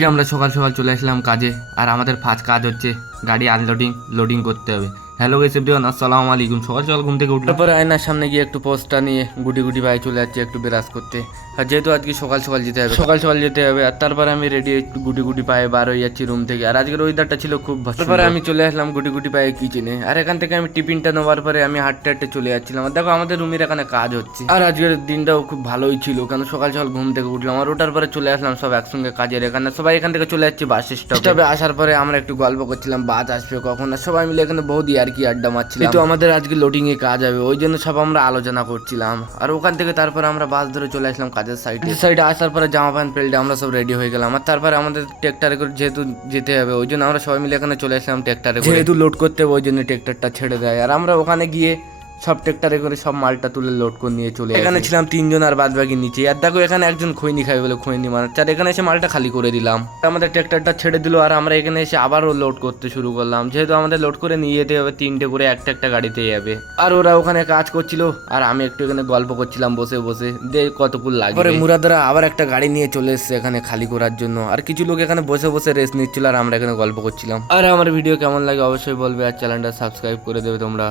আজকে আমরা সকাল সকাল চলে আসলাম কাজে, আর আমাদের ফার্স্ট কাজ হচ্ছে গাড়ি আনলোডিং লোডিং করতে হবে। হ্যালো গেস এভরিওয়ান আসসালামু আলাইকুম। সকাল সকাল ঘুম থেকে উঠলাম। তারপরে আয়নার সামনে গিয়ে একটু পোস্টটা নিয়ে গুটি গুটি ভাই চলে যাচ্ছে একটু বিরাজ করতে। আর যেহেতু আজকে সকাল সকাল যেতে হবে সকাল সকাল যেতে হবে আর তারপরে আমি রেডি একটু গুটি গুটি পায়ে বার হয়ে যাচ্ছি রুম থেকে। আর আজকের ওয়েদারটা ছিল খুব ভালো। তারপরে আমি চলে আসলাম গুটি গুটি পায়ে কিচেনে আর এখান থেকে আমি টিফিনটা নেওয়ার পরে আমি হাঁটতে হাঁটতে চলে যাচ্ছিলাম। আর দেখো আমাদের রুমের এখানে কাজ হচ্ছে। আর আজকের দিনটাও খুব ভালোই ছিল কারণ সকাল সকাল ঘুম থেকে উঠলাম। আর ওটার পরে চলে আসলাম সব একসঙ্গে কাজের এখানে। সবাই এখান থেকে চলে যাচ্ছি বাস স্টপে আসার পরে আমরা একটু গল্প করছিলাম বাস আসবে কখন? আর সবাই মিলে এখানে বহুত আর কি আড্ডা মারছিলাম? তো আমাদের আজকে লোডিং এ কাজ হবে ওই জন্য সব আমরা আলোচনা করছিলাম। আর ওখান থেকে তারপরে আমরা বাস ধরে চলে আসলাম কাজের সাইডে সাইডে আসার পরে জামা প্যান্ট পেল্টে আমরা সব রেডি হয়ে গেলাম। আর তারপরে আমাদের ট্রেক্টারে করে যেহেতু যেতে হবে ওই জন্য আমরা সবাই মিলে এখানে চলে আসলাম ট্রেক্টারে যেহেতু লোড করতে হবে ওই জন্য ট্রেক্টরটা ছেড়ে দেয়। আর আমরা ওখানে গিয়ে সব ট্রেক্টারে করে সব মালটা তুলে লোড করে নিয়ে চলে এখানে ছিলাম তিনজন আর বাদ বাকি নিচে। আর দেখো এখানে একজন খৈনি খাবে বলে খৈনি মারাচ্ছে। আর এখানে এসে মালটা খালি করে দিলাম। আমাদের ট্রেক্টরটা ছেড়ে দিল আর আমরা এখানে এসে আবারও লোড করতে শুরু করলাম। যেহেতু আমাদের লোড করে নিয়ে যেতে হবে তিনটে করে একটা একটা গাড়িতে যাবে। আর ওরা ওখানে কাজ করছিল। আর আমি একটু এখানে গল্প করছিলাম বসে বসে। দে কতক্ষণ লাগে পরে মুরাদরা আবার একটা গাড়ি নিয়ে চলে এসেছে এখানে খালি করার জন্য। আর কিছু লোক এখানে বসে বসে রেস্ট নিচ্ছিল আর আমরা এখানে গল্প করছিলাম। আর আমার ভিডিও কেমন লাগে অবশ্যই বলবে। আর চ্যানেলটা সাবস্ক্রাইব করে দেবে তোমরা।